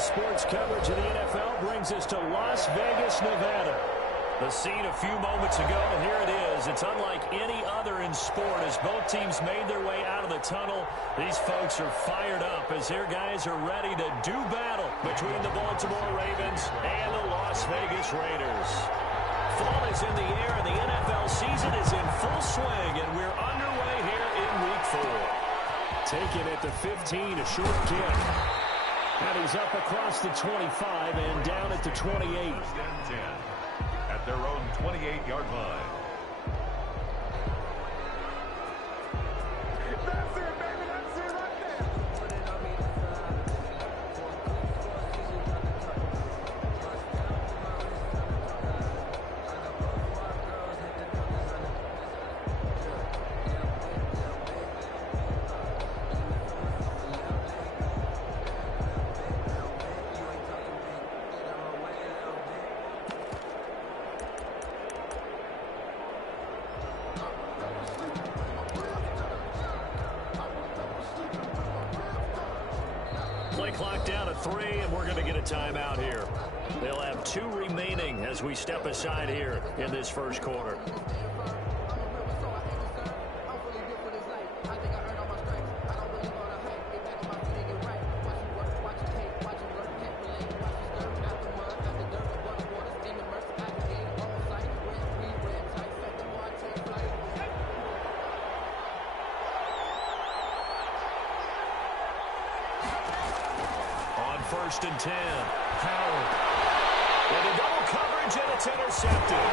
sports coverage of the NFL brings us to Las Vegas, Nevada. The scene a few moments ago, and here it is. It's unlike any other in sport as both teams made their way out of the tunnel. These folks are fired up as their guys are ready to do battle between the Baltimore Ravens and the Las Vegas Raiders. Fall is in the air, and the NFL season is in full swing, and we're underway here in Week 4. Taken at the 15, a short kick. And he's up across the 25 and down at the 28. At their own 28-yard line. That's it, baby. That's it right there. Play clock down to 3, and we're going to get a timeout here. They'll have 2 remaining as we step aside here in this first quarter. First and 10. Howard. Into double coverage, and it's intercepted.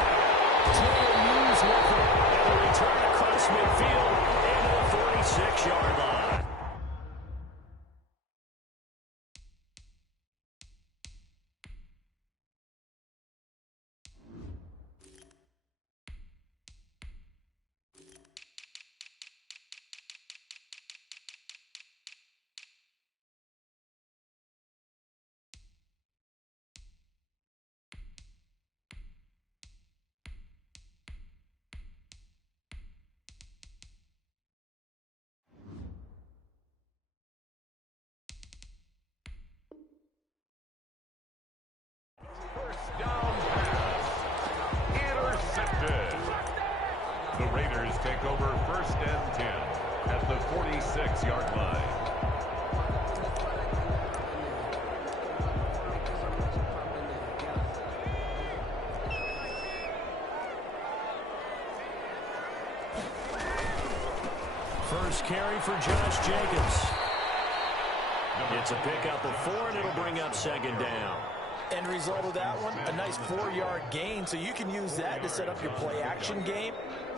Taylor Hughes with it. And a return across midfield into the 46-yard line. The Raiders take over first and 10 at the 46-yard line. First carry for Josh Jacobs. It's a pickup of 4, and it'll bring up second down. End result of that one, a nice 4-yard gain, so you can use that to set up your play-action game,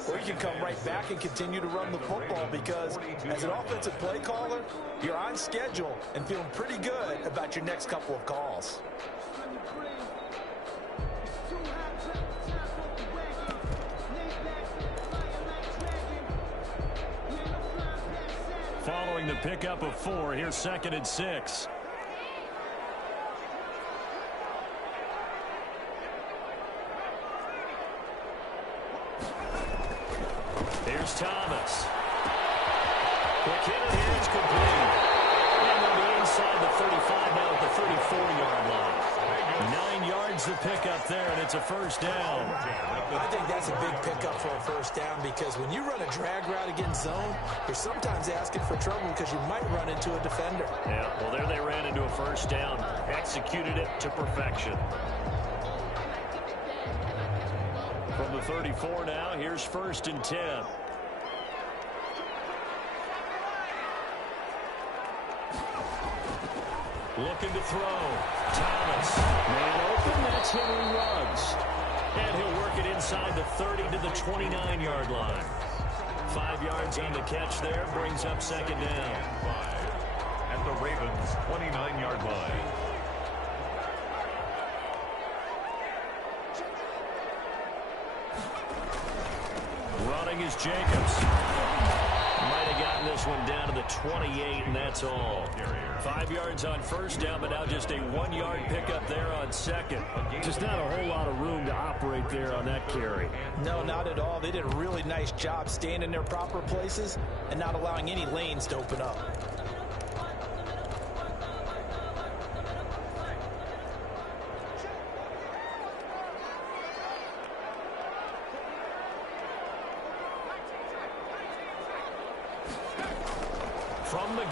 or you can come right back and continue to run the football because as an offensive play caller, you're on schedule and feeling pretty good about your next couple of calls. Following the pickup of 4, here's second and 6. Here's Thomas. Quick hit, and here it's complete. And they'll be inside the 35 now at the 34-yard line. 9 yards to pick up there, and it's a first down. I think that's a big pickup for a first down because when you run a drag route against zone, you're sometimes asking for trouble because you might run into a defender. Yeah, well, there they ran into a first down. Executed it to perfection. From the 34 now, here's first and 10. Looking to throw. Thomas. Man open, that's Henry Ruggs. And he'll work it inside the 30 to the 29-yard line. 5 yards on the catch there, brings up second down. At the Ravens' 29-yard line. Running is Jacobs. Might have gotten this one down to the 28, and that's all. 5 yards on first down, but now just a 1-yard pickup there on second. Just not a whole lot of room to operate there on that carry. No, not at all. They did a really nice job staying in their proper places and not allowing any lanes to open up.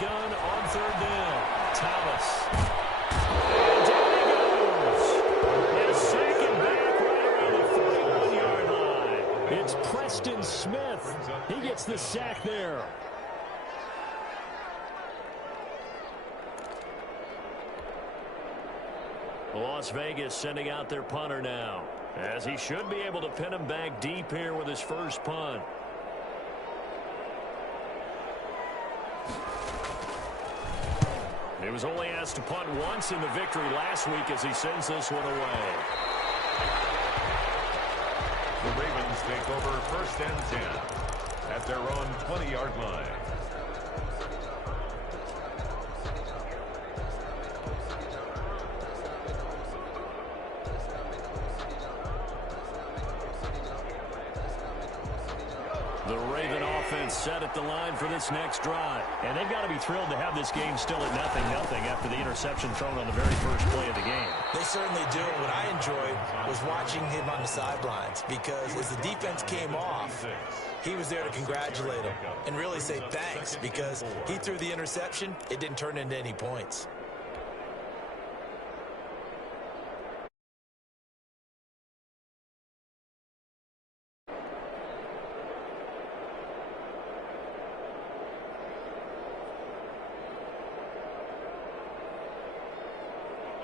gun on third down. Thomas. And down he goes. His second back right around the 41-yard line. It's Preston Smith. He gets the sack there. Las Vegas sending out their punter now, as he should be able to pin him back deep here with his first punt. He was only asked to punt once in the victory last week as he sends this one away. The Ravens take over first and 10 at their own 20-yard line. The Raven offense set at the line for this next drive. And they've got to be thrilled to have this game still at 0-0 after the interception thrown on the very first play of the game. They certainly do. What I enjoyed was watching him on the sidelines, because as the defense came off, he was there to congratulate them and really say thanks, because he threw the interception. It didn't turn into any points.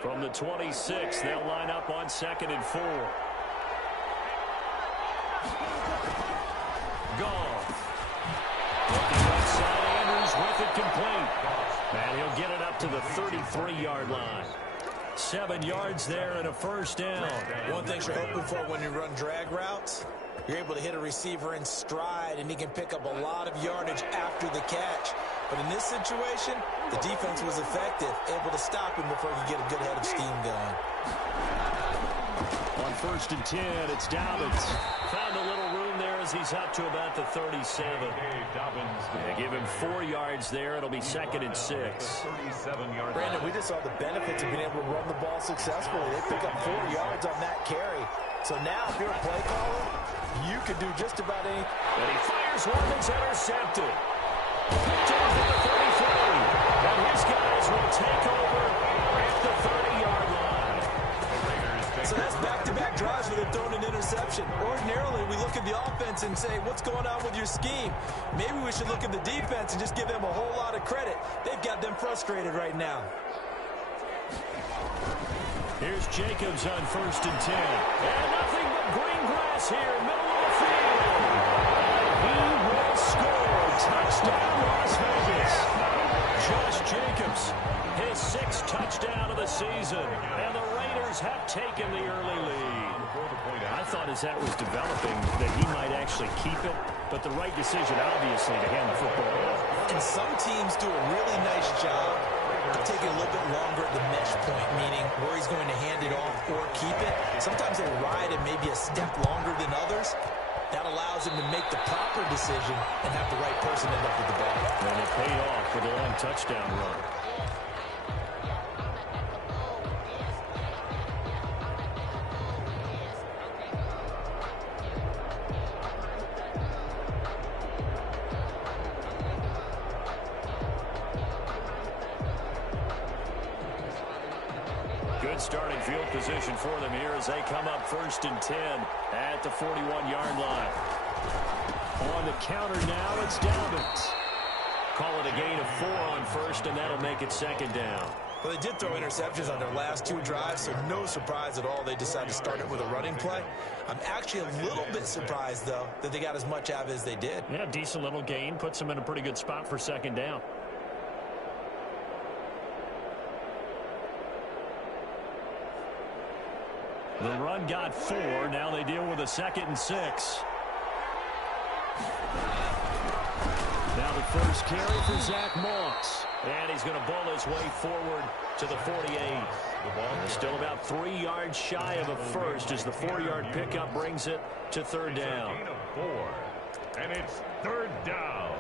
From the 26, they'll line up on 2nd and 4. Goff. Looking outside, Andrews with it complete. And he'll get it up to the 33-yard line. 7 yards there and a first down. One thing you're hoping for when you run drag routes, you're able to hit a receiver in stride, and he can pick up a lot of yardage after the catch. But in this situation, the defense was effective, able to stop him before he could get a good head of steam going. On 1st and 10, it's Dobbins. Found a little room there as he's up to about the 37. Yeah, give him 4 yards there. It'll be 2nd and 6. Brandon, we just saw the benefits of being able to run the ball successfully. They pick up 4 yards on that carry. So now, if you're a play caller, you could do just about anything. And he fires one that's intercepted. Picked off at the 33. And his guys will take over at the 30-yard line. So that's back-to-back drives where they've thrown an interception. Ordinarily, we look at the offense and say, what's going on with your scheme? Maybe we should look at the defense and just give them a whole lot of credit. They've got them frustrated right now. Here's Jacobs on 1st and 10. And nothing but green grass here, middle of the field. He will score. Touchdown, Las Vegas. Josh Jacobs, his 6th touchdown of the season. And the Raiders have taken the early lead. I thought as that was developing that he might actually keep it, but the right decision, obviously, to hand the football off. And some teams do a really nice job of taking a little bit longer at the mesh point, meaning where he's going to hand it off or keep it. Sometimes they ride it maybe a step longer than others. That allows him to make the proper decision and have the right person end up with the ball. And it paid off with a long touchdown run. Good starting field position for them here as they come up 1st and 10 at the 41-yard line. On the counter now, it's Dobbins. Call it a gain of 4 on 1st, and that'll make it 2nd down. Well, they did throw interceptions on their last 2 drives, so no surprise at all they decided to start it with a running play. I'm actually a little bit surprised, though, that they got as much out of it as they did. Yeah, decent little gain. Puts them in a pretty good spot for 2nd down. The run got 4. Now they deal with a 2nd and 6. Now the first carry for Zach Moss. And he's going to bull his way forward to the 48. Still about 3 yards shy of a first as the 4-yard pickup brings it to 3rd down. Gain of 4. And it's 3rd down.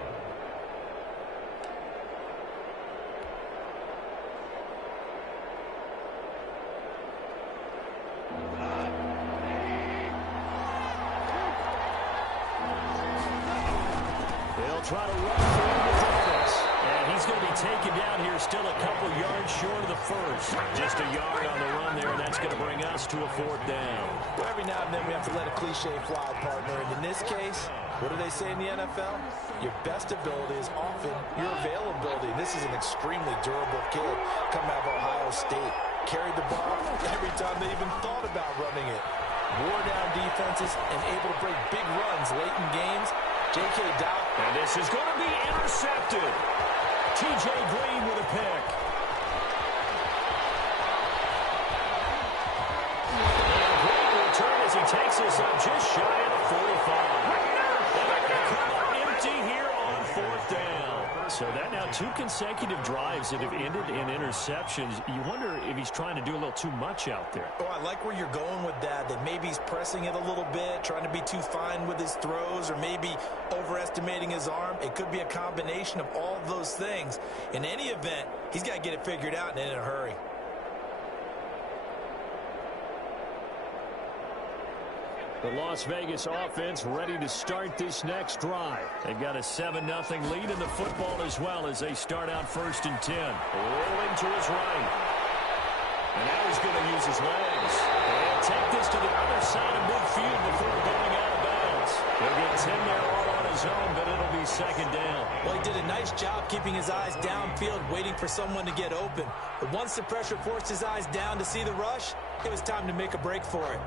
Try to run through the defense. And he's he's going to be taken down here, still a couple yards short of the first. Just a yard on the run there, and that's going to bring us to a 4th down. Well, every now and then we have to let a cliche fly, partner. And in this case, what do they say in the NFL? Your best ability is often your availability. This is an extremely durable kid coming out of Ohio State. Carried the ball every time they even thought about running it. Wore down defenses and able to break big runs late in games. J.K. Dow. And this is going to be intercepted. T.J. Green with a pick. And great return as he takes us up just shy of the 45. Come up empty here on 4th down. So that now 2 consecutive drives that have ended in interceptions. You wonder if he's trying to do a little too much out there. Oh, I like where you're going with that maybe he's pressing it a little bit, trying to be too fine with his throws, or maybe overestimating his arm. It could be a combination of all of those things. In any event, he's got to get it figured out and in a hurry. The Las Vegas offense ready to start this next drive. They've got a 7-0 lead in the football as well as they start out 1st and 10. Rolling to his right. And now he's going to use his legs. And take this to the other side of midfield before going out of bounds. He'll get 10 there all on his own, but it'll be 2nd down. Well, he did a nice job keeping his eyes downfield, waiting for someone to get open. But once the pressure forced his eyes down to see the rush, it was time to make a break for it.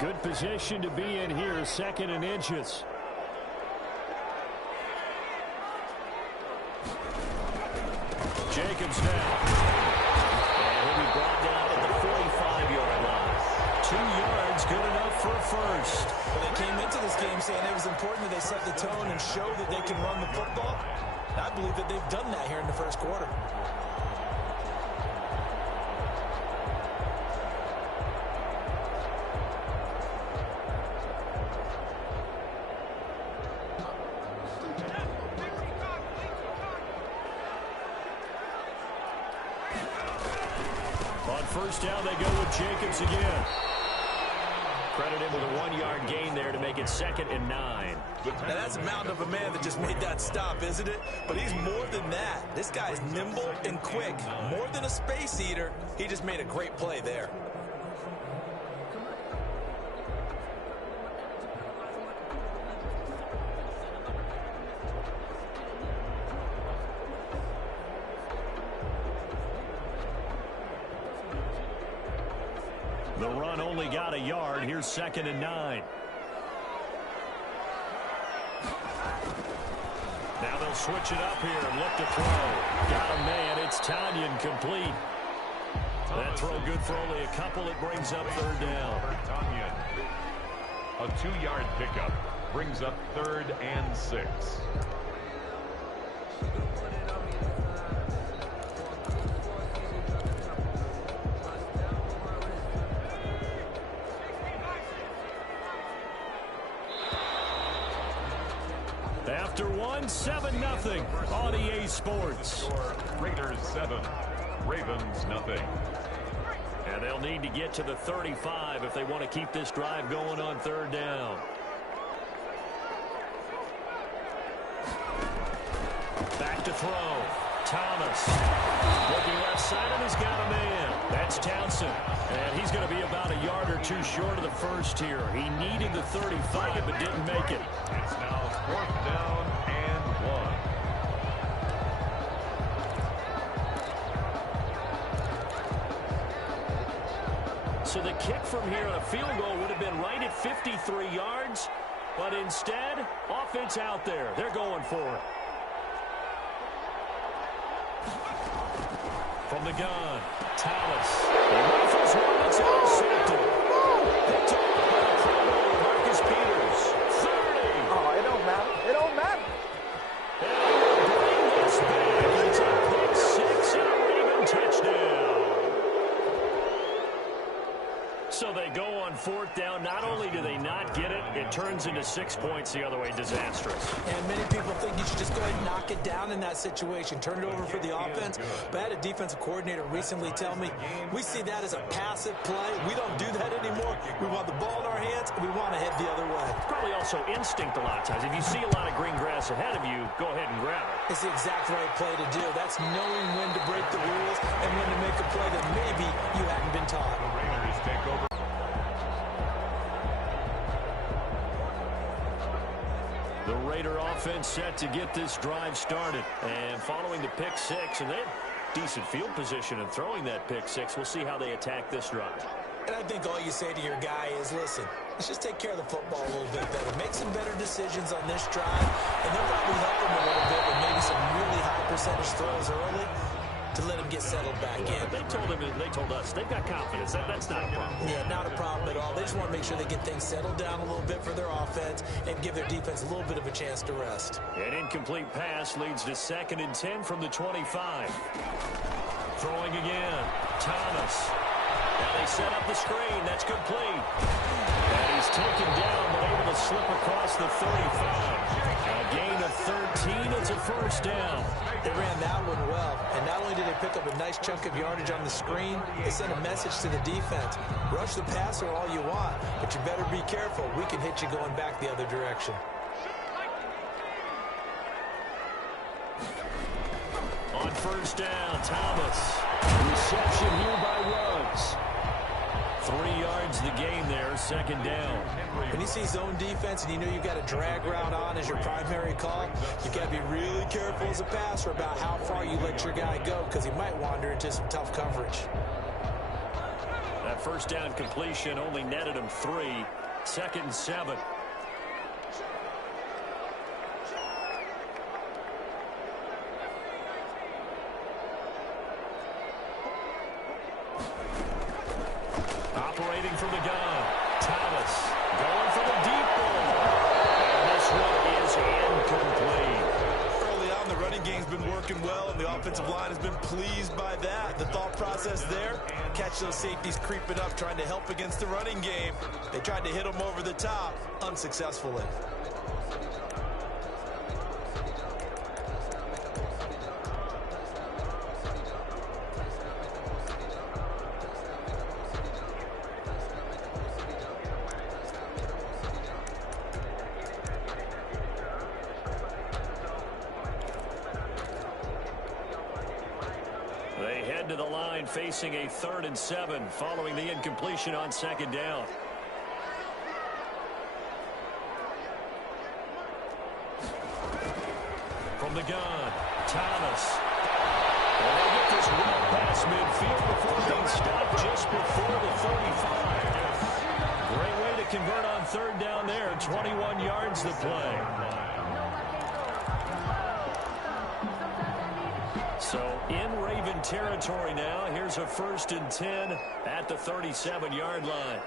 Good position to be in here, 2nd and inches. Jacobs now. And he'll be brought down at the 45-yard line. 2 yards, good enough for a first. Well, they came into this game saying it was important that they set the tone and show that they can run the football. I believe that they've done that here in the 1st quarter. On 1st down, they go with Jacobs again. Credit him with a 1-yard gain there to make it 2nd and 9. Now, that's a mountain of a man that just made that stop, isn't it? But he's more than that. This guy is nimble and quick. More than a space eater, he just made a great play there. The run only got a yard. Here's 2nd and 9. Now they'll switch it up here and look to throw. Got a man. It's Tanyan complete. That throw good for only a couple. It brings up 3rd down. A 2-yard pickup brings up 3rd and 6. After 7-0 on EA Sports. Raiders 7, Ravens nothing. And they'll need to get to the 35 if they want to keep this drive going on 3rd down. Back to throw. Thomas. Looking left side and he's got a man. That's Townsend. And he's going to be about a yard or 2 short of the first here. He needed the 35 but didn't make it. It's now 4th down and 1. So the kick from here on a field goal would have been right at 53 yards. But instead, offense out there. They're going for it. From the gun, Thomas. He rifles one that's intercepted. Picked up by the Pro Bowler, Marcus Peters. 30. Oh, it don't matter. It don't matter. And they will bring this back. It's a pick 6 and a Raven touchdown. So they go on 4th down. Not only do they not get it, it turns into 6 points the other way. Disastrous. And many people think you should just go ahead and knock it down in that situation. Turn it over for the offense. But I had a defensive coordinator recently tell me, we see that as a passive play. We don't do that anymore. We want the ball in our hands, and we want to head the other way. Probably also instinct a lot of times. If you see a lot of green grass ahead of you, go ahead and grab it. It's the exact right play to do. That's knowing when to break the rules and when to make a play that maybe you hadn't been taught. The Raiders take over. The Raider offense set to get this drive started. And following the pick six, and they have decent field position in throwing that pick six. We'll see how they attack this drive. And I think all you say to your guy is, listen, let's just take care of the football a little bit better. Make some better decisions on this drive, and they'll probably help him a little bit with maybe some really high percentage throws early to let him get settled back in. They told us they've got confidence. That's not a problem. Yeah, not a problem at all. They just want to make sure they get things settled down a little bit for their offense and give their defense a little bit of a chance to rest. An incomplete pass leads to 2nd and 10 from the 25. Throwing again. Thomas. Now they set up the screen. That's complete. And he's taken down, but able to slip across the 35. A gain of 13. It's a first down. They ran that one well, and not only did they pick up a nice chunk of yardage on the screen, they sent a message to the defense. Rush the passer all you want, but you better be careful. We can hit you going back the other direction. On first down, Thomas. Reception here by Ruggs. 3 yards the gain there, 2nd down. When you see zone defense and you know you've got a drag route on as your primary call, you've got to be really careful as a passer about how far you let your guy go because he might wander into some tough coverage. That first down completion only netted him 3. 2nd and 7. Operating from the gun. Thomas going for the deep ball. And this one is incomplete. Early on, the running game's been working well, and the offensive line has been pleased by that. The thought process there, catch those safeties creeping up, trying to help against the running game. They tried to hit them over the top, unsuccessfully. They head to the line facing a 3rd and 7 following the incompletion on 2nd down. From the gun, Thomas. And they get this well past midfield before being stopped just before the 35. Great way to convert on 3rd down there. 21 yards to play. So in Raven territory now. Here's a 1st and 10 at the 37-yard line.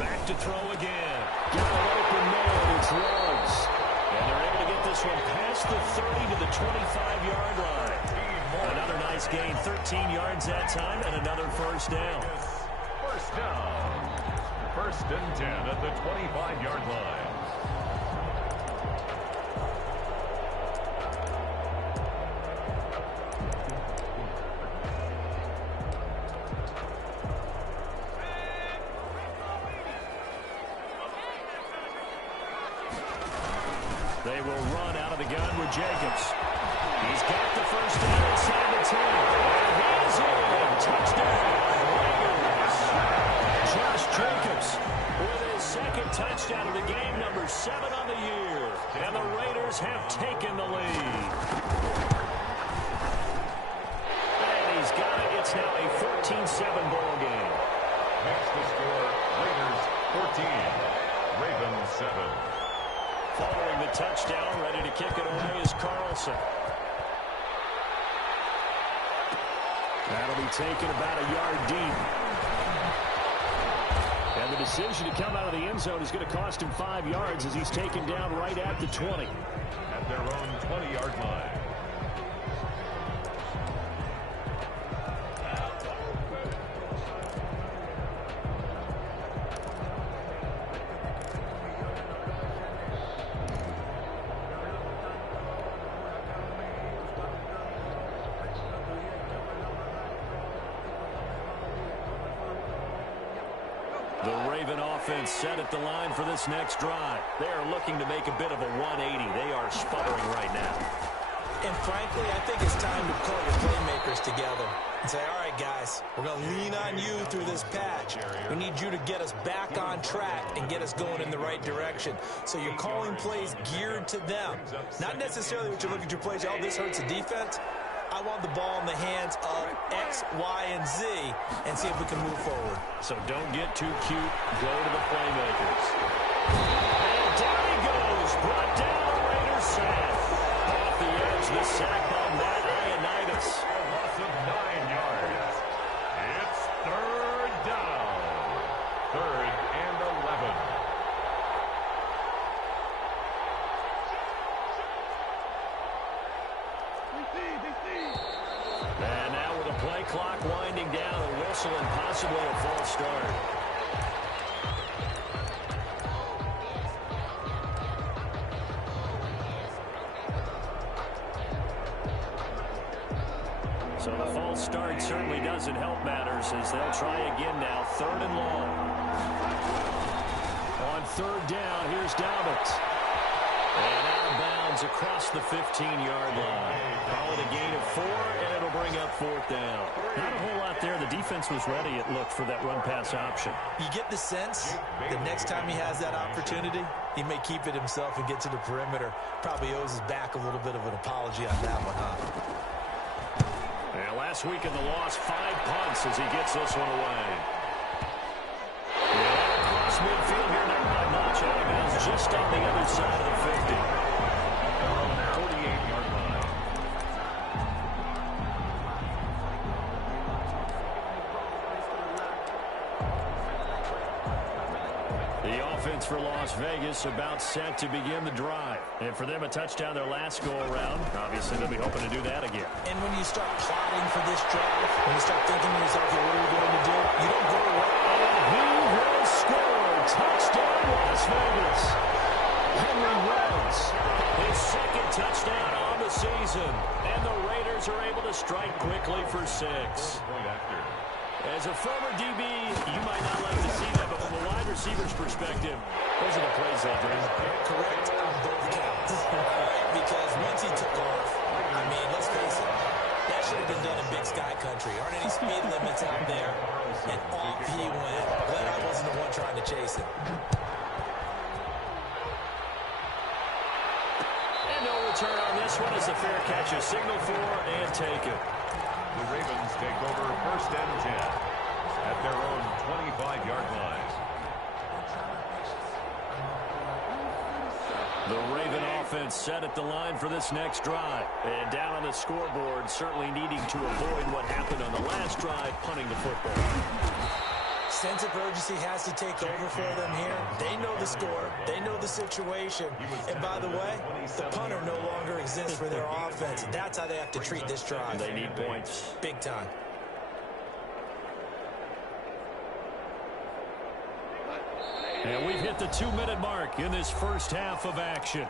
Back to throw again. Got an open man. It's Ruggs. And they're able to get this one past the 30 to the 25-yard line. Another nice gain. 13 yards that time and another first down. First down. 1st and 10 at the 25-yard line. They will run out of the gun with Jacobs. He's got the first down inside the 10. And he's in. Touchdown. Josh Jacobs with his 2nd touchdown of the game, number 7 on the year. And the Raiders have taken the lead. And he's got it. It's now a 14-7 ball game. Next to score, Raiders 14, Ravens 7. Following the touchdown, ready to kick it away is Carlson. That'll be taken about a yard deep. And the decision to come out of the end zone is going to cost him 5 yards as he's taken down right at the 20. At their own 20-yard line. The Raven offense set at the line for this next drive. They are looking to make a bit of a 180. They are sputtering right now. And frankly, I think it's time to call your playmakers together and say, all right, guys, we're going to lean on you through this patch. We need you to get us back on track and get us going in the right direction. So you're calling plays geared to them. Not necessarily what you look at your plays, oh, this hurts the defense. I want the ball in the hands of X, Y, and Z and see if we can move forward. So don't get too cute. Go to the playmakers. And down he goes. Brought down the Raiders sack. Off the edge, the sack by Matt Ioannidis. A loss of 9 yards. It's third down. Third and 11. And now with the play clock winding down, a whistle and possibly a false start. So the false start certainly doesn't help matters as they'll try again now, third and long. On third down, here's Dobbins. And out of bounds across the 15-yard line. Call it a gain of 4, and it'll bring up fourth down. Not a whole lot there. The defense was ready, it looked, for that run-pass option. You get the sense that next time he has that opportunity, he may keep it himself and get to the perimeter. Probably owes his back a little bit of an apology on that one, huh? And last week in the loss, 5 punts as he gets this one away. Yeah, across midfield here, not by much. Out of bounds just on the other side of the 50. 48-yard line. The offense for Las Vegas about set to begin the drive. And for them, a touchdown their last go-around. Obviously, they'll be hoping to do that again. And when you start plotting for this drive, when you start thinking to yourself, okay, what are we going to do? You don't go away. He will score. Touchdown, Las Vegas. Henry Ruggs, his second touchdown on the season. And the Raiders are able to strike quickly for 6. As a former DB, you might not like to see that, but from a wide receiver's perspective, those are the plays they dream. Correct on both counts. Because once he took off, I mean, let's face it, that should have been done in Big Sky Country. Aren't any speed limits out there? And off he went. Glad I wasn't the one trying to chase him. And no return on this one as a fair catch, a signal for and take it. The Ravens take over first and 10 at their own 25-yard line. The Raven offense set at the line for this next drive. And down on the scoreboard, certainly needing to avoid what happened on the last drive, punting the football. Sense of urgency has to take over for them here. They know the score. They know the situation. And by the way, the punter no longer exists for their offense. That's how they have to treat this drive. They need points. Big time. And we've hit the 2-minute mark in this first half of action.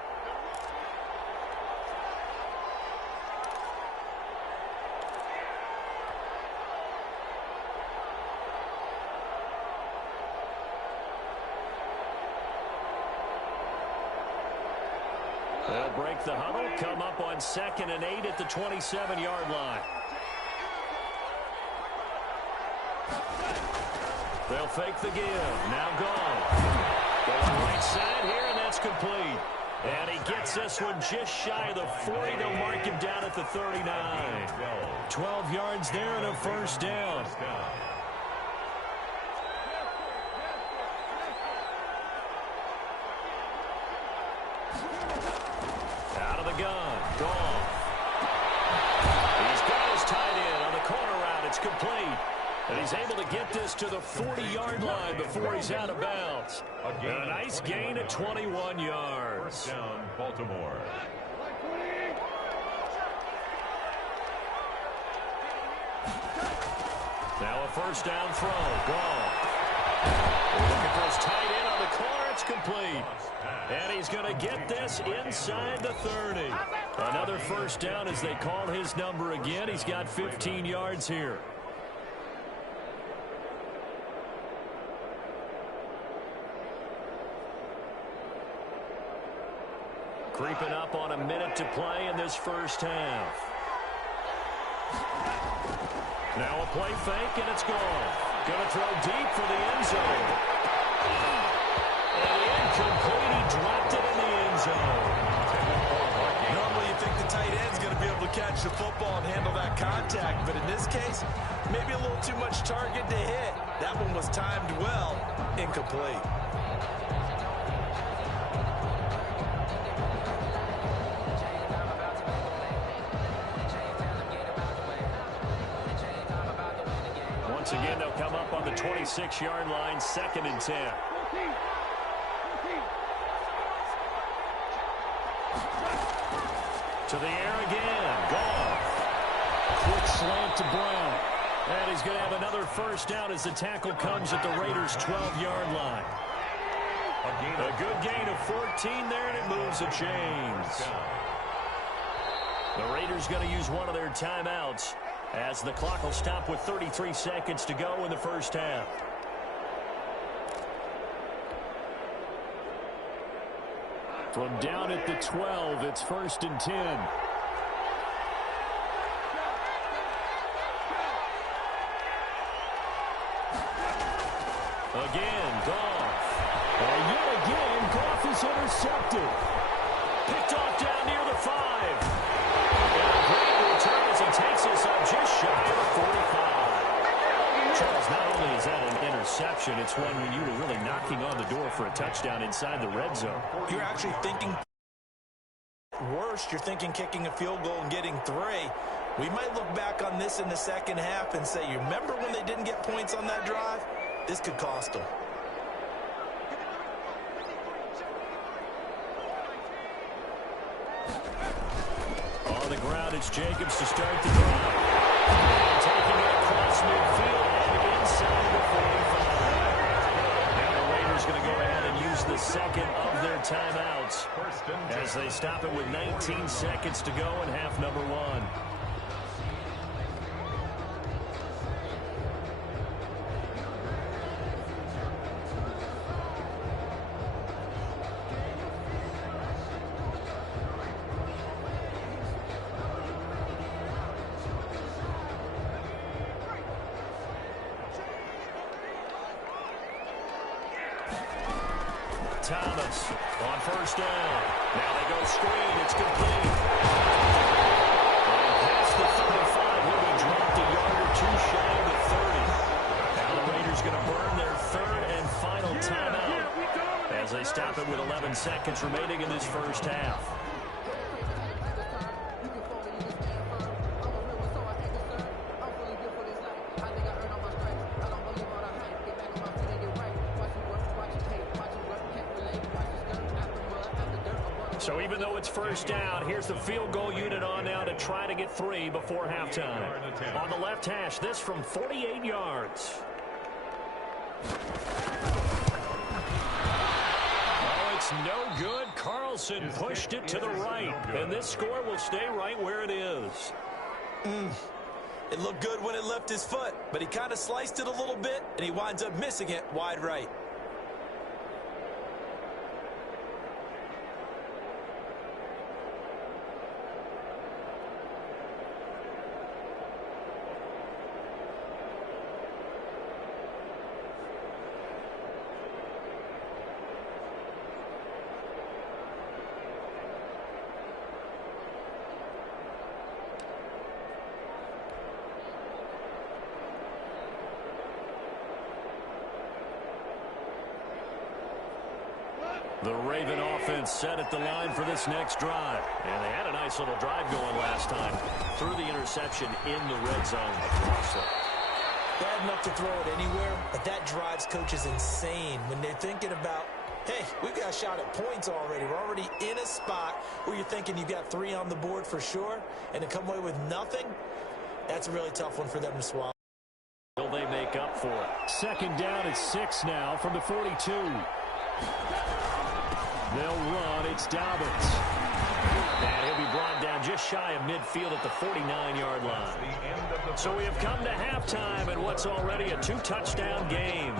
They'll break the huddle, come up on 2nd and 8 at the 27-yard line. They'll fake the give. Now gone. Going right side here, and that's complete. And he gets this one just shy of the 40. They'll mark him down at the 39. 12 yards there and a first down. Out of the gun. Gone. He's got his tight end on the corner route. It's complete. And he's able to get this to the 40-yard line before he's out of bounds. And a nice gain of 21 yards. First down, Baltimore. Now a first down throw. Gone. Looking for his tight end on the corner. It's complete. And he's going to get this inside the 30. Another first down as they call his number again. He's got 15 yards here. Creeping up on a minute to play in this first half. Now a play fake, and it's gone. Going to throw deep for the end zone. And incomplete. He dropped it in the end zone. Normally you think the tight end's going to be able to catch the football and handle that contact, but in this case, maybe a little too much target to hit. That one was timed well, incomplete. Once again, they'll come up on the 26-yard line, 2nd and 10. To the air again. Gone. Quick slant to Brown. And he's going to have another first down as the tackle comes at the Raiders' 12-yard line. A good gain of 14 there, and it moves the chains. The Raiders going to use one of their timeouts as the clock will stop with 33 seconds to go in the first half. From down at the 12, it's 1st and 10. Again, Goff. And yet again, Goff is intercepted. Picked off down near the 5. And a great return as he takes us up just shy of the 45. Charles, not only is that an interception, it's one when you were really knocking on the door for a touchdown inside the red zone. You're actually thinking worst. You're thinking kicking a field goal and getting 3. We might look back on this in the second half and say, you remember when they didn't get points on that drive? This could cost them. On the ground, it's Jacobs to start the drive. And taking it across midfield and inside the 45. Now the Raiders going to go ahead and use the second of their timeouts as they stop it with 19 seconds to go in half number 1. Thomas on first down. Now they go screen. It's complete. And past the 35, he'll be dropped a yard or 2 shy of the 30. Now the Raiders going to burn their 3rd and final timeout as they stop it with 11 seconds remaining in this first half. So even though it's first down, here's the field goal unit on now to try to get 3 before halftime. On the left hash, this from 48 yards. Oh, it's no good. Carlson pushed it to the right, and this score will stay right where it is. It looked good when it left his foot, but he kind of sliced it a little bit, and he winds up missing it wide right. The Raven offense set at the line for this next drive. And they had a nice little drive going last time. Threw the interception in the red zone. Bad enough to throw it anywhere, but that drives coaches insane when they're thinking about, hey, we've got a shot at points already. We're already in a spot where you're thinking you've got 3 on the board for sure, and to come away with nothing, that's a really tough one for them to swallow. Will they make up for it? 2nd down at 6 now from the 42. They'll run. It's Dobbins. And he'll be brought down just shy of midfield at the 49-yard line. So we have come to halftime in what's already a two-touchdown game.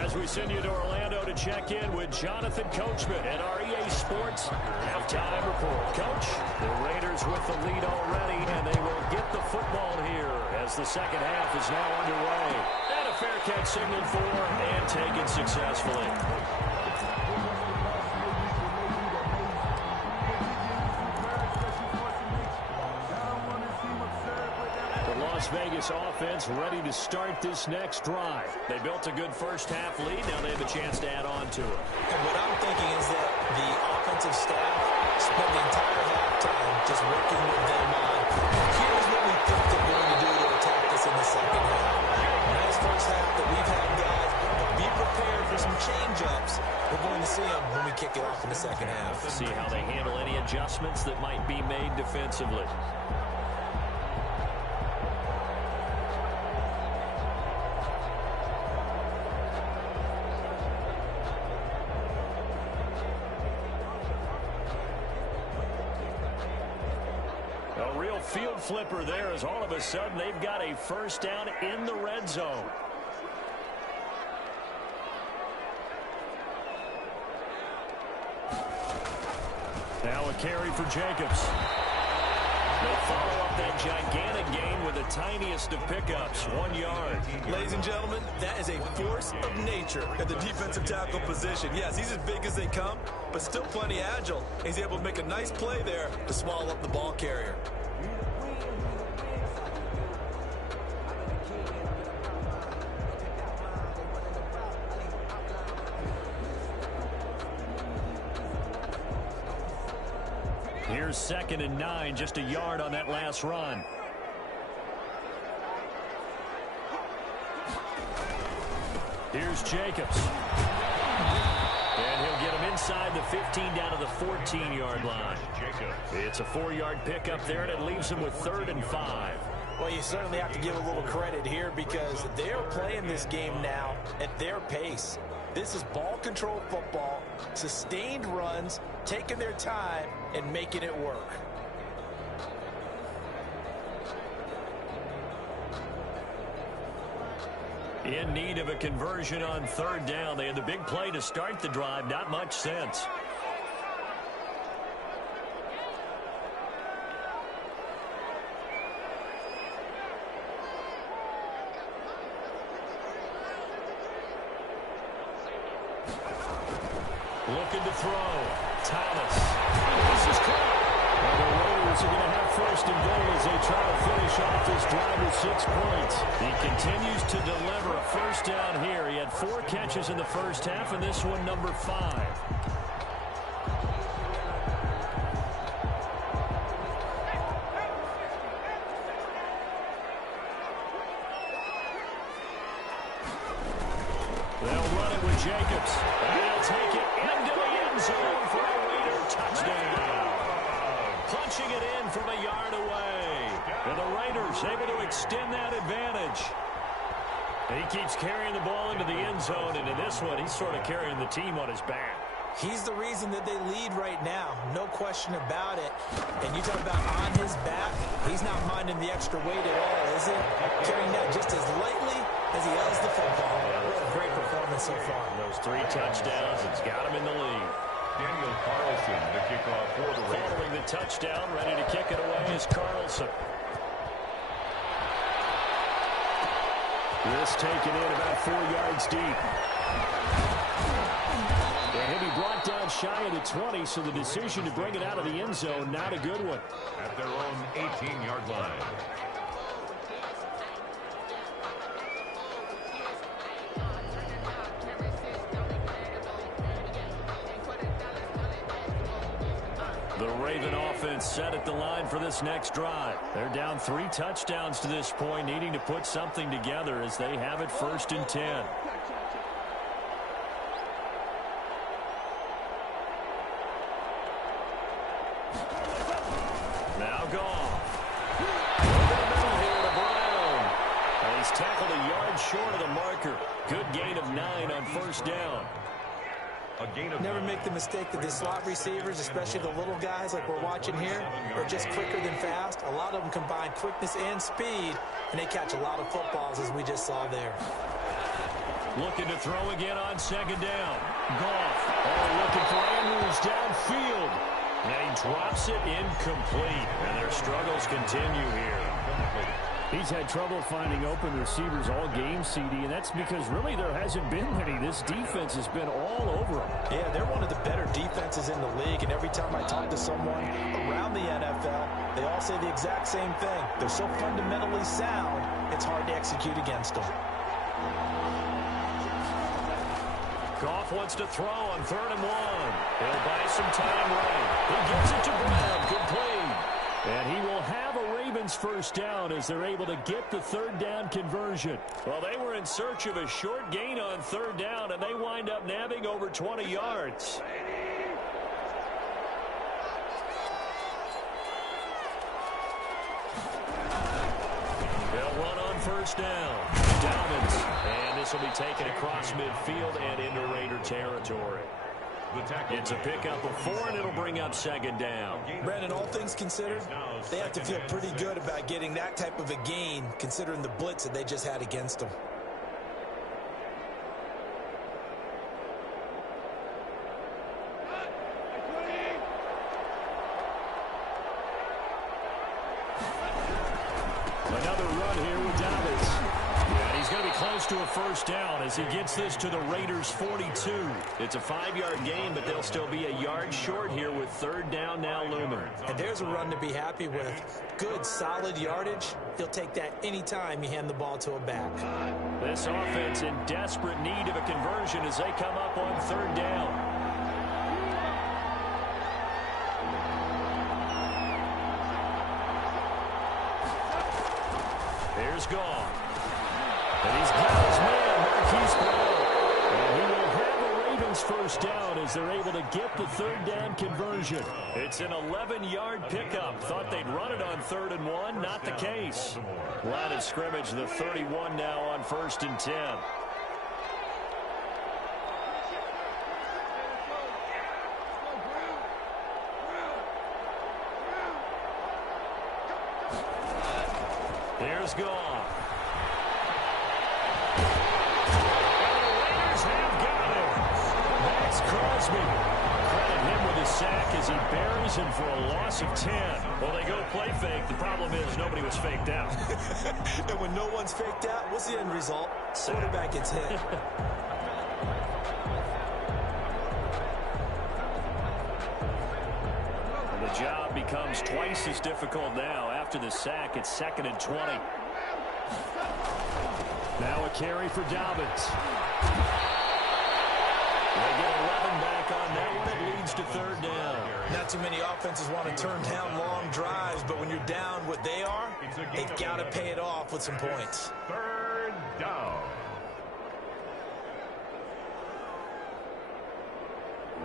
As we send you to Orlando to check in with Jonathan Coachman at our EA Sports Halftime Report. Coach, the Raiders with the lead already, and they will get the football here as the second half is now underway. And a fair catch signaled for and taken successfully. Las Vegas offense ready to start this next drive. They built a good first-half lead. Now they have a chance to add on to it. And what I'm thinking is that the offensive staff spent the entire halftime just working with them on, here's what we think they're going to do to attack us in the second half. Nice first half that we've had, guys, but be prepared for some change-ups. We're going to see them when we kick it off in the second half. See how they handle any adjustments that might be made defensively. A real field flipper there as all of a sudden they've got a first down in the red zone. Now a carry for Jacobs. They'll follow up that gigantic gain with the tiniest of pickups, 1 yard. Ladies and gentlemen, that is a force of nature at the defensive tackle position. Yes, he's as big as they come, but still plenty agile. He's able to make a nice play there to swallow up the ball carrier. Here's 2nd and 9, just a yard on that last run. Here's Jacobs. And he'll get him inside the 15 down to the 14-yard line. It's a 4-yard pickup there, and it leaves him with 3rd and 5. Well, you certainly have to give a little credit here because they're playing this game now at their pace. This is ball control football, sustained runs, taking their time, and making it work. In need of a conversion on 3rd down. They had the big play to start the drive. Not much sense. Looking to throw. Thomas. This is caught. And the Raiders are going to have 1st and goal as they try to finish off this drive with 6 points. He continues to deliver a first down here. He had 4 catches in the first half, and this one number 5. They'll run it with Jacobs. And he'll take it into the end zone for a Raider touchdown. Punching it in from a yard away. And the Raiders able to extend that advantage. He keeps carrying the ball into the end zone, and in this one, he's sort of carrying the team on his back. He's the reason that they lead right now. No question about it. And you talk about on his back, he's not minding the extra weight at all, is he? Carrying that just as lightly as he has the football. What a great performance so far. Those 3 touchdowns, it's got him in the lead. Daniel Carlson, the kickoff for the Raiders. Following the touchdown, ready to kick it away is Carlson. This taken in about 4 yards deep. And he'll be brought down shy of the 20, so the decision to bring it out of the end zone, not a good one. At their own 18-yard line. The Raven offense set at the line for this next drive. They're down 3 touchdowns to this point, needing to put something together as they have it 1st and 10. Now gone. Over the middle here to Brown. And he's tackled a yard short of the marker. Good gain of 9 on 1st down. Never make the mistake that the slot receivers, especially the little guys like we're watching here, are just quicker than fast. A lot of them combine quickness and speed, and they catch a lot of footballs, as we just saw there. Looking to throw again on second down. Goff. Oh, looking for Andrews downfield. And he drops it incomplete. And their struggles continue here. He's had trouble finding open receivers all game, CD, and that's because really there hasn't been many. This defense has been all over them. Yeah, they're one of the better defenses in the league, and every time I talk to someone around the NFL, they all say the exact same thing. They're so fundamentally sound, it's hard to execute against them. Goff wants to throw on 3rd and 1. He'll buy some time right. He gives it to Brown. Complete. And he will have a Ravens first down as they're able to get the 3rd down conversion. Well, they were in search of a short gain on 3rd down, and they wind up nabbing over 20 yards. They'll run on 1st down. Dalvin. And this will be taken across midfield and into Raider territory. It's a pickup of 4, and it'll bring up 2nd down. Brandon, all things considered, they have to feel pretty good about getting that type of a gain, considering the blitz that they just had against them. Another run here with Dalvin. And he's going to be close to a first down as he gets this to the Raiders' 42. It's a 5-yard gain, but they'll still be a yard short here with 3rd down now looming. And there's a run to be happy with. Good, solid yardage. He'll take that anytime you hand the ball to a back. This offense in desperate need of a conversion as they come up on 3rd down. Here's Goff. And he's got his man, Marquise Brown. And he will have a Ravens first down as they're able to get the 3rd down conversion. It's an 11-yard pickup. Thought they'd run it on 3rd and 1. Not the case. Line of scrimmage, the 31 now on 1st and 10. Here's Goff. Crosby. Credit him with a sack as he buries him for a loss of 10. Well, they go play fake. The problem is nobody was faked out. And when no one's faked out, what's the end result? Quarterback gets hit. The job becomes twice as difficult now. After the sack, it's 2nd and 20. Now a carry for Dobbins. They get 11 back on that one. It leads to 3rd down. Not too many offenses want to turn down long drives, but when you're down what they are, they've got to pay it off with some points. 3rd down.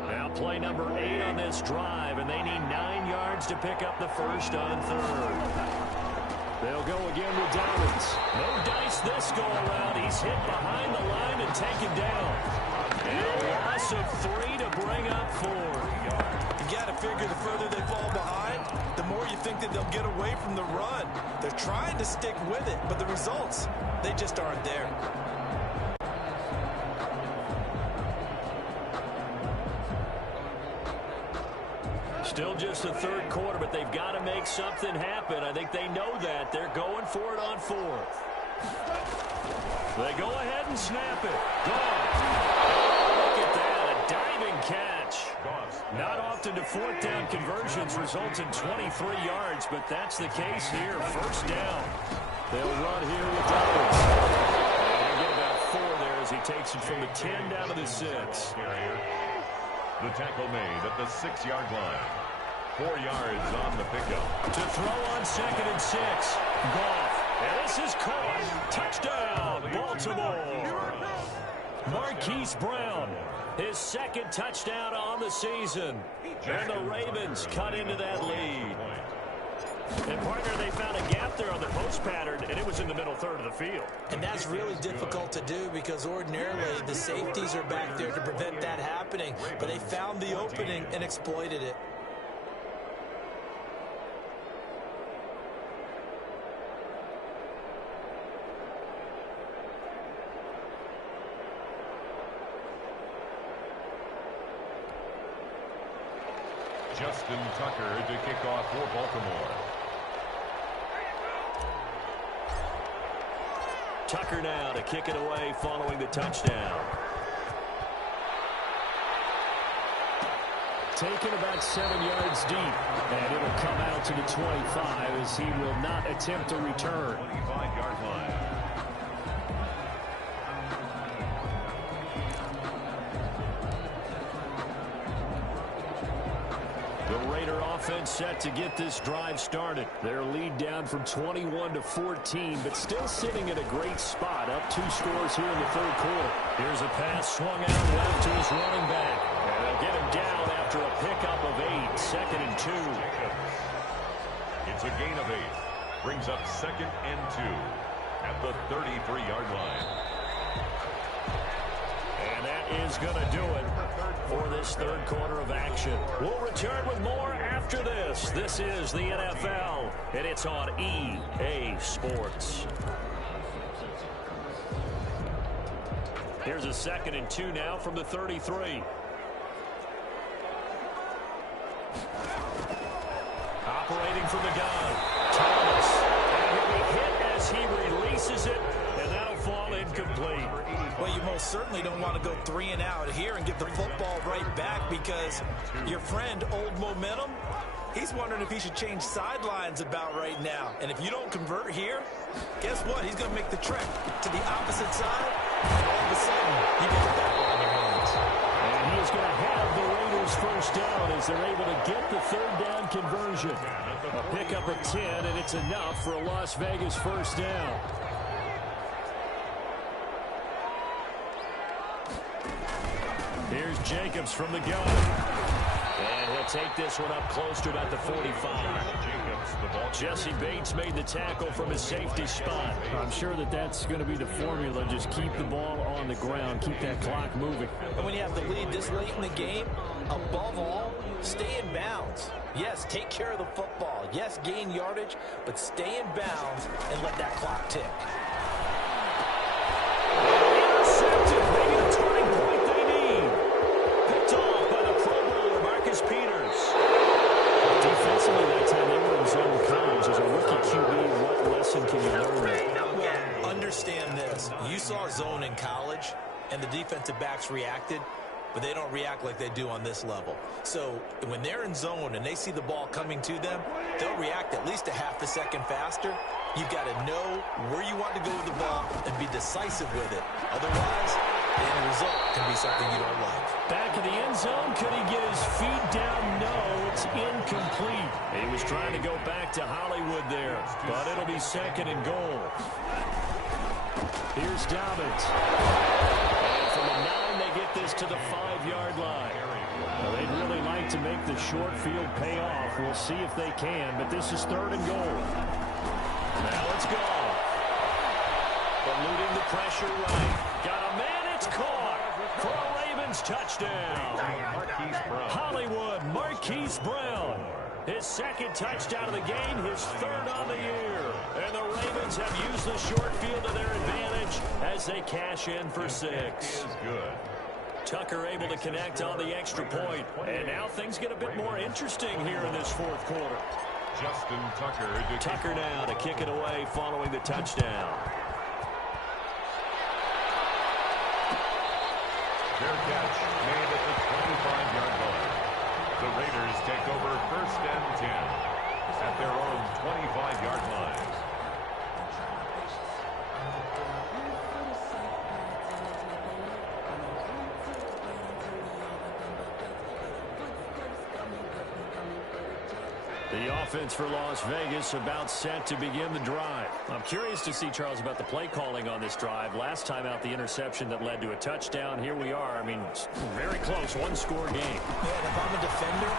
Now play number 8 on this drive, and they need 9 yards to pick up the first on 3rd. They'll go again with Dobbins. No dice this go around. He's hit behind the line and taken down. And a loss of 3 to bring up 4. You got to figure the further they fall behind, the more you think that they'll get away from the run. They're trying to stick with it, but the results, they just aren't there. Still just the 3rd quarter, but they've got to make something happen. I think they know that. They're going for it on 4th. They go ahead and snap it. Gone. Look at that, a diving catch. Not often do 4th down conversions result in 23 yards, but that's the case here. First down. They'll run here with Dobbins. They get about 4 there as he takes it from the 10 down to the 6. The tackle made at the 6-yard line. 4 yards on the pickup. To throw on 2nd and 6. Goff. And this is caught. Touchdown, Baltimore. Marquise Brown, his 2nd touchdown on the season. And the Ravens cut into that lead. And, partner, they found a gap there on the post pattern, and it was an in the middle third of the field. And that's really difficult to do because ordinarily the safeties are back there to prevent that happening. But they found the opening and exploited it. Justin Tucker to kick off for Baltimore. Tucker now to kick it away following the touchdown. Taken about 7 yards deep, and it'll come out to the 25 as he will not attempt a return. 25-yard line. Offense set to get this drive started. Their lead down from 21 to 14, but still sitting at a great spot. Up 2 scores here in the third quarter. Here's a pass swung out left to his running back. And they'll get him down after a pickup of 8. 2nd and 2. It's a gain of 8. Brings up 2nd and 2 at the 33-yard line. And that is going to do it for this third quarter of action. We'll return with more after this. This is the NFL, and it's on EA Sports. Here's a 2nd and 2 now from the 33. Operating from the gun, Thomas. And he'll be hit as he releases it, and that'll fall incomplete. Well, you most certainly don't want to go 3 and out here and get the football right back because your friend, Old Momentum, he's wondering if he should change sidelines about right now. And if you don't convert here, guess what? He's going to make the trek to the opposite side, and all of a sudden, you get that one on your hands. And he is going to have the Raiders first down as they're able to get the third down conversion. A pickup of 10, and it's enough for a Las Vegas first down. Here's Jacobs from the gun. And he'll take this one up close to about the 45. Jesse Bates made the tackle from his safety spot. I'm sure that that's going to be the formula. Just keep the ball on the ground. Keep that clock moving. And when you have the lead this late in the game, above all, stay in bounds. Yes, take care of the football. Yes, gain yardage, but stay in bounds and let that clock tick. Intercepted. Maybe the turning point they need. Picked off by the Pro Bowler, Marcus Peters. Defensively, that time they were in zone coverage. As a rookie QB, what lesson can you learn there? Well, understand this. You saw zone in college, and the defensive backs reacted, but they don't react like they do on this level. So when they're in zone and they see the ball coming to them, they'll react at least a half a second faster. You've got to know where you want to go with the ball and be decisive with it. Otherwise, the end result can be something you don't like. Back in the end zone, could he get his feet down? No, it's incomplete. He was trying to go back to Hollywood there, but it'll be 2nd and goal. Here's Dobbins. And from a 9, they get this to the 5-yard line. Well, they'd really like to make the short field pay off. We'll see if they can, but this is 3rd and goal. Now it's gone. Eluding the pressure right. Got a man, it's caught for a Ravens touchdown. Hollywood, Marquise Brown. His 2nd touchdown of the game, his 3rd on the year. And the Ravens have used the short field to their advantage as they cash in for 6. Is good. Tucker able to connect on the extra point. And now things get a bit more interesting here in this 4th quarter. Justin Tucker. Tucker now to kick it away following the touchdown. Fair catch made at the 25-yard line. The Raiders take over 1st and 10 at their own 25-yard line. The offense for Las Vegas about set to begin the drive. I'm curious to see, Charles, about the play calling on this drive. Last time out, the interception that led to a touchdown. Here we are. I mean, very close, 1-score game. Yeah, and if I'm a defender,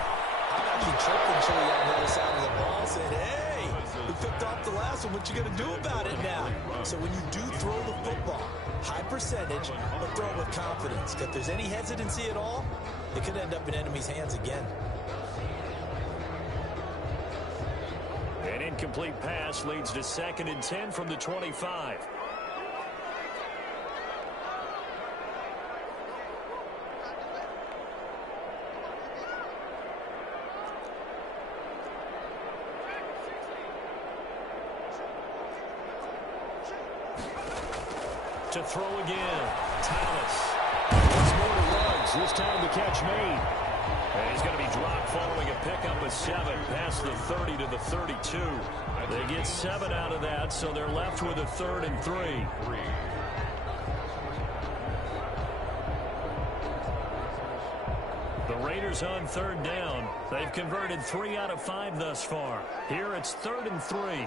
I'm actually chirping Chili on the other side of the ball saying, hey, picked off the last one. What you going to do about it now? So when you do throw the football, high percentage, but throw it with confidence. If there's any hesitancy at all, it could end up in enemy's hands again. An incomplete pass leads to 2nd and 10 from the 25. To throw again, Thomas. It's more to Ruggs. This time the catch made. And he's going to be dropped following a pickup of 7 past the 30 to the 32. They get 7 out of that, so they're left with a 3rd and 3. The Raiders on 3rd down. They've converted 3 out of 5 thus far. Here it's 3rd and 3.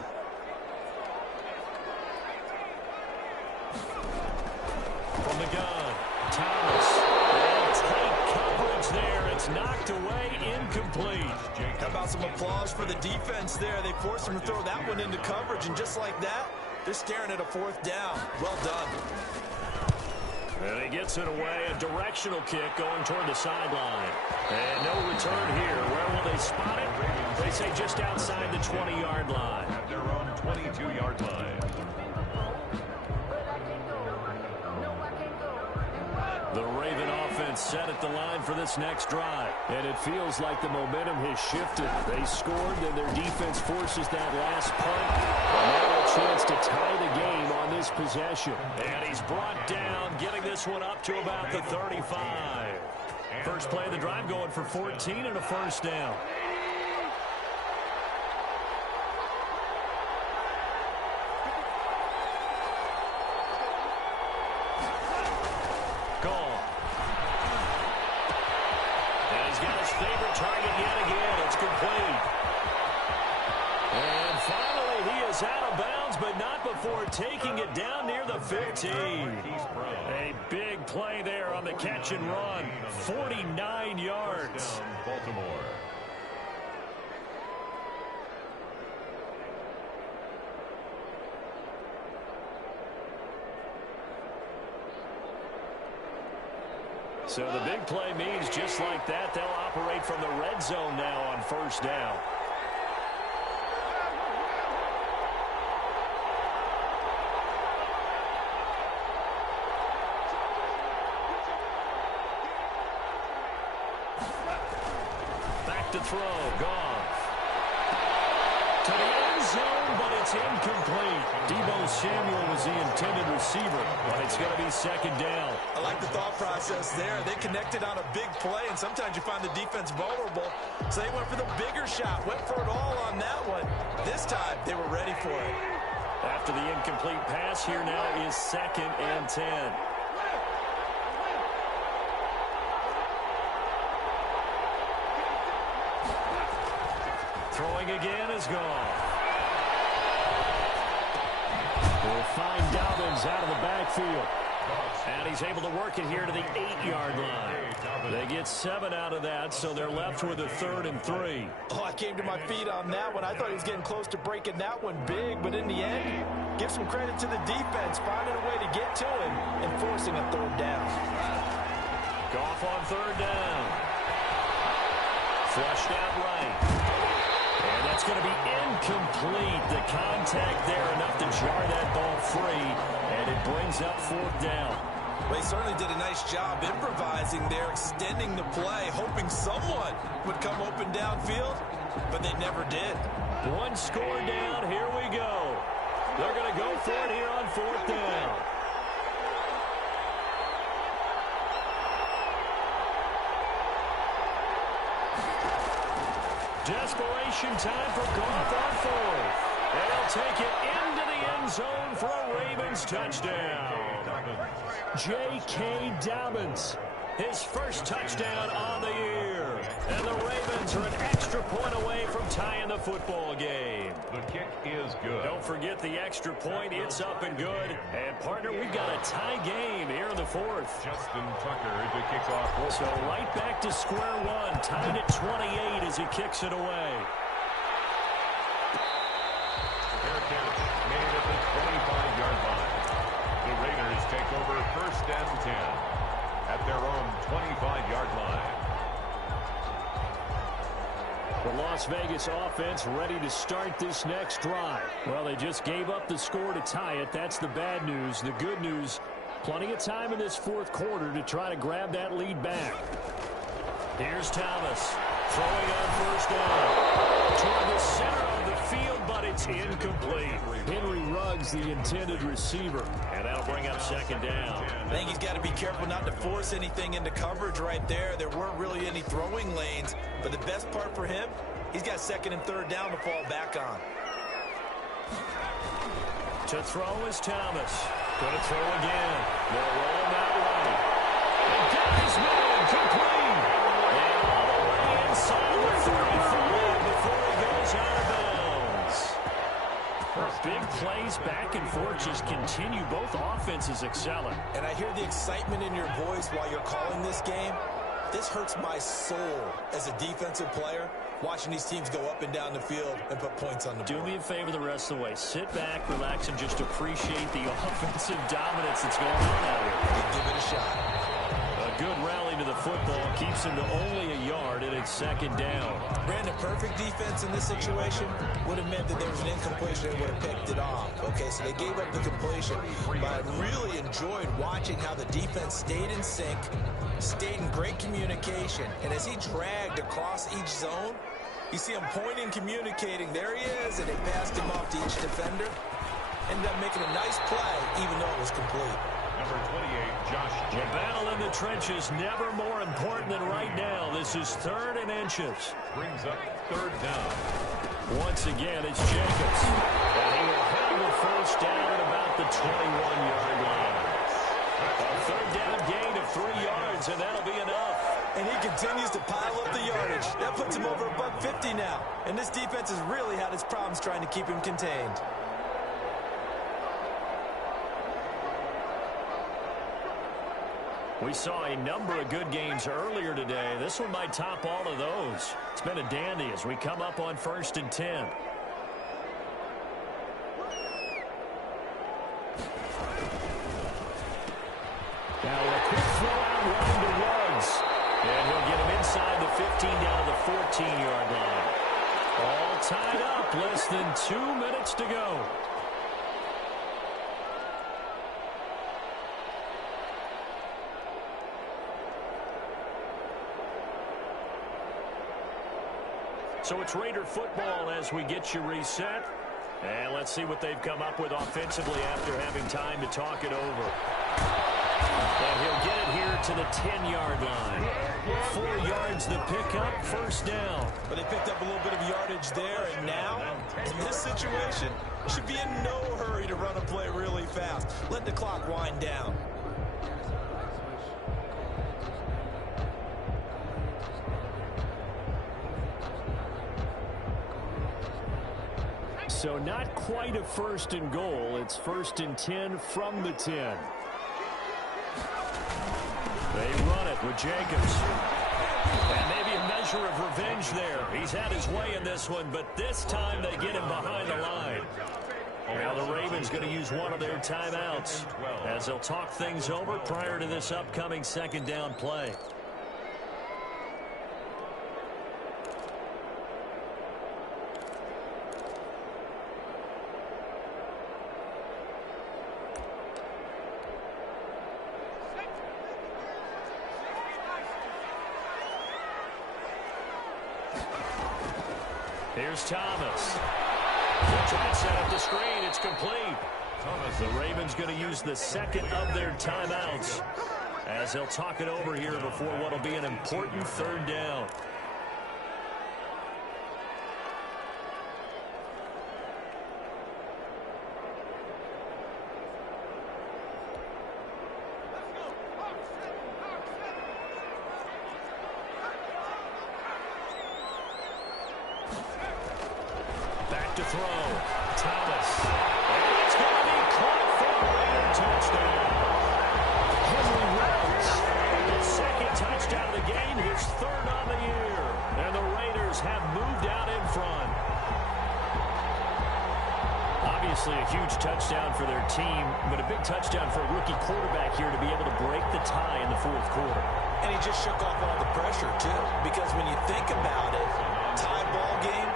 From the gun, Thomas. And tight coverage there. It's knocked away, incomplete. How about some applause for the defense there? They forced him to throw that one into coverage, and just like that, they're staring at a 4th down. Well done. And he gets it away. A directional kick going toward the sideline. And no return here. Where will they spot it? They say just outside the 20-yard line. At their own 22-yard line. The Raven offense set at the line for this next drive. And it feels like the momentum has shifted. They scored, then their defense forces that last punt. And now a chance to tie the game on this possession. And he's brought down, getting this one up to about the 35. First play of the drive going for 14 and a 1st down. Gone. And he's got his favorite target yet again. It's complete. And finally, he is out of bounds, but not before taking it down near the 15. A big play there on the catch and run. 49 yards. Baltimore. So the big play means just like that, they'll operate from the red zone now on 1st down. Back to throw, Goff. To the end zone, but it's incomplete. Deebo Samuel was the intended receiver, but it's going to be 2nd down. I like the thought process there. They connected on a big play, and sometimes you find the defense vulnerable. So they went for the bigger shot, went for it all on that one. This time, they were ready for it. After the incomplete pass, here now is 2nd and 10. Throwing again is gone. We'll find Dobbins out of the backfield. And he's able to work it here to the 8-yard line. They get 7 out of that, so they're left with a 3rd and 3. Oh, I came to my feet on that one. I thought he was getting close to breaking that one big, but in the end, give some credit to the defense, finding a way to get to him and forcing a 3rd down. Goff on 3rd down. Flushed out right. And that's going to be incomplete. The contact there enough to jar that ball free, and it brings up 4th down. Well, he certainly did a nice job improvising there, extending the play, hoping someone would come open downfield, but they never did. One score down. Here we go. They're going to go for it here on 4th down. Desperation time for Goff on 4th. They'll take it into the end zone for a Ravens touchdown. J.K. Dobbins, his first touchdown on the year. And the Ravens are an extra point away from tying the football game. The kick is good. Don't forget the extra point. It's up and good. And, partner, we've got a tie game here in the 4th. Justin Tucker to kick off. So right back to square one, tied at 28 as he kicks it away. Las Vegas offense ready to start this next drive. Well, they just gave up the score to tie it. That's the bad news. The good news, plenty of time in this fourth quarter to try to grab that lead back. Here's Thomas throwing on first down. Toward the center of the field, but it's incomplete. Henry Ruggs, the intended receiver. And that'll bring up second down. I think he's got to be careful not to force anything into coverage right there. There weren't really any throwing lanes. But the best part for him, he's got second and third down to fall back on. To throw is Thomas. Going to throw again. They'll roll him out right. And Dennis Miller complete. And all the way inside the 35 before he goes out of bounds. Big plays back and forth just continue. Both offenses excelling. And I hear the excitement in your voice while you're calling this game. This hurts my soul as a defensive player, watching these teams go up and down the field and put points on the board. Do me a favor the rest of the way. Sit back, relax, and just appreciate the offensive dominance that's going on out here. Give it a shot. A good rally to the football keeps him to only a yard, and it's second down. Brandon, perfect defense in this situation would have meant that there was an incompletion and would have picked it off. Okay, so they gave up the completion, but I really enjoyed watching how the defense stayed in sync, stayed in great communication, and as he dragged across each zone, you see him pointing, communicating. There he is, and they passed him off to each defender. Ended up making a nice play, even though it was complete. Number 28, Josh. The battle in the trenches never more important than right now. This is third and inches. Brings up third down. Once again, it's Jacobs. And he will have the first down at about the 21-yard line. A third down gain of 3 yards, and that'll be enough. And he continues to pile up the yardage. That puts him over $150 now. And this defense has really had its problems trying to keep him contained. We saw a number of good games earlier today. This one might top all of those. It's been a dandy as we come up on 1st and 10. Now a quick throw out line to Ruggs. And he'll get him inside the 15 down to the 14-yard line. All tied up. Less than 2 minutes to go. So it's Raider football as we get you reset. And let's see what they've come up with offensively after having time to talk it over. And he'll get it here to the 10-yard line. 4 yards the pickup, first down. But they picked up a little bit of yardage there, and now, in this situation, should be in no hurry to run a play really fast. Let the clock wind down. So not quite a first and goal. It's 1st and 10 from the 10. They run it with Jacobs. And maybe a measure of revenge there. He's had his way in this one, but this time they get him behind the line. Now the Ravens going to use one of their timeouts as they'll talk things over prior to this upcoming second down play. Here's Thomas. Trying to set up the screen. It's complete. The Ravens going to use the second of their timeouts as they'll talk it over here before what will be an important third down. To throw. Thomas. And it's going to be caught for a Raider touchdown. Henry Ruggs. His second touchdown of the game, his third on the year. And the Raiders have moved out in front. Obviously a huge touchdown for their team, but a big touchdown for a rookie quarterback here to be able to break the tie in the fourth quarter. And he just shook off all the pressure, too, because when you think about it, tie ball game,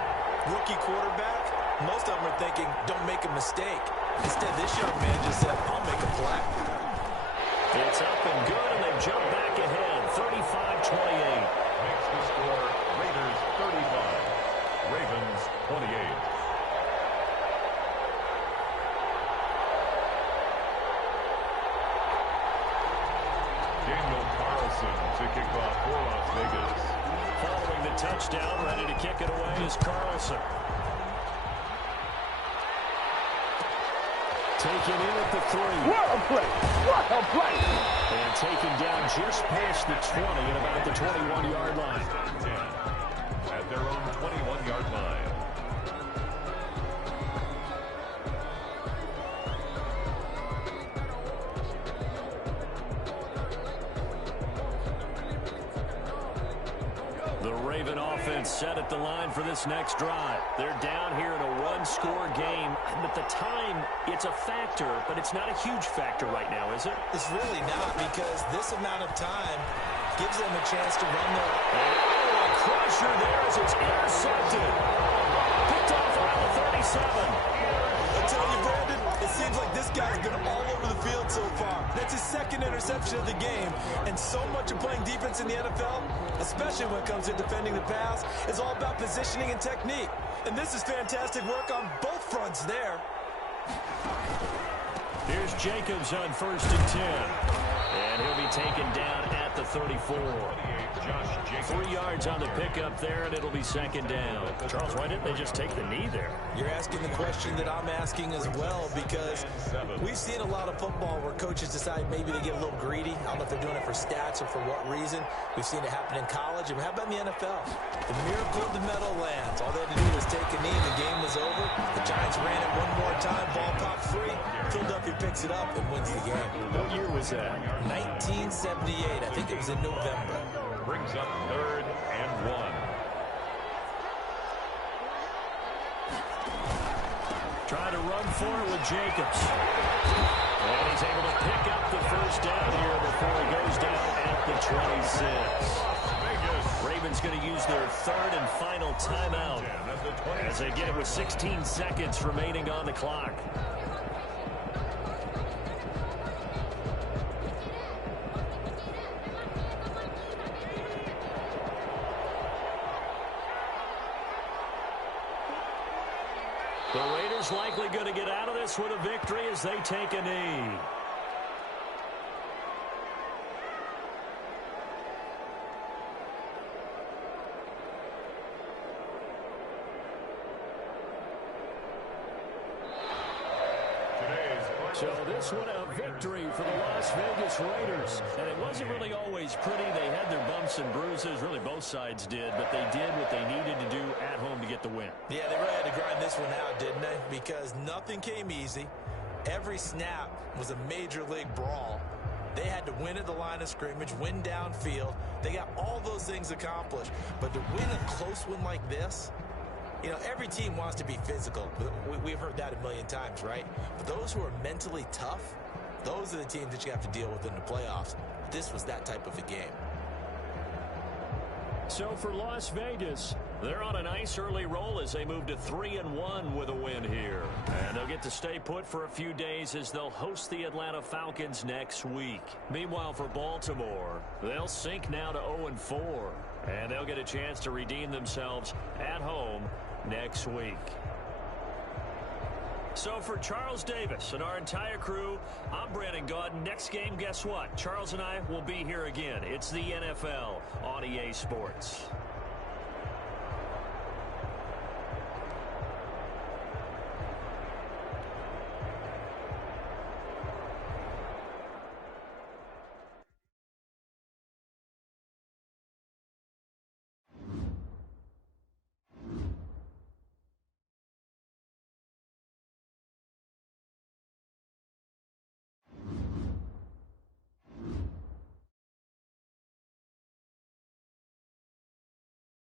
rookie quarterback, most of them are thinking, don't make a mistake. Instead, this young man just said, I'll make a play. It's up and good, and they jump back ahead, 35-28. Makes the score Raiders 35, Ravens 28. To kick off for Las Vegas. Following the touchdown, ready to kick it away is Carlson. Taken in at the 3. What a play! What a play! And taken down just past the 20 at about the 21-yard line. 10 at their own 21-yard line. The Raven offense set at the line for this next drive. They're down here in a one-score game. But the time, it's a factor, but it's not a huge factor right now, is it? It's really not, because this amount of time gives them a chance to run their... Oh, a crusher there as it's intercepted. Picked off around the 37. I tell you, Brandon, it seems like this guy's been all over the field so far. That's his second interception of the game. And so much of playing defense in the NFL, especially when it comes to defending the pass, is all about positioning and technique. And this is fantastic work on both fronts there. Here's Jacobs on 1st and 10. And he'll be taken down at the 34. 3 yards on the pickup there, and it'll be 2nd down. Charles, why didn't they just take the knee there? You're asking the question that I'm asking as well, because we've seen a lot of football where coaches decide maybe they get a little greedy. I don't know if they're doing it for stats or for what reason. We've seen it happen in college, and how about in the NFL? The miracle of the medal lands. All they had to do was take a knee, and the game was over. The Giants ran it one more time, ball popped free. Philadelphia picks it up and wins the game. What year was that? 1978. I think it was in November. Brings up 3rd and 1. Trying to run for it with Jacobs. And he's able to pick up the 1st down here before he goes down at the 26. Ravens going to use their 3rd and final timeout as they get it with 16 seconds remaining on the clock. The Raiders likely going to get out of this with a victory as they take a knee. So this one a victory for the Las Vegas Raiders. And it wasn't really always pretty. They had their bumps and bruises. Really both sides did. But they did what they needed to do at home to get the win. Yeah, they really had to grind this one out, didn't they? Because nothing came easy. Every snap was a major league brawl. They had to win at the line of scrimmage, win downfield. They got all those things accomplished. But to win a close one like this, you know, every team wants to be physical. We've heard that a million times, right? But those who are mentally tough, those are the teams that you have to deal with in the playoffs. This was that type of a game. So for Las Vegas, they're on a nice early roll as they move to 3-1 with a win here. And they'll get to stay put for a few days as they'll host the Atlanta Falcons next week. Meanwhile, for Baltimore, they'll sink now to 0-4. And they'll get a chance to redeem themselves at home next week. So for Charles Davis and our entire crew, I'm Brandon Gaudin. Next game, guess what? Charles and I will be here again. It's the NFL on EA Sports.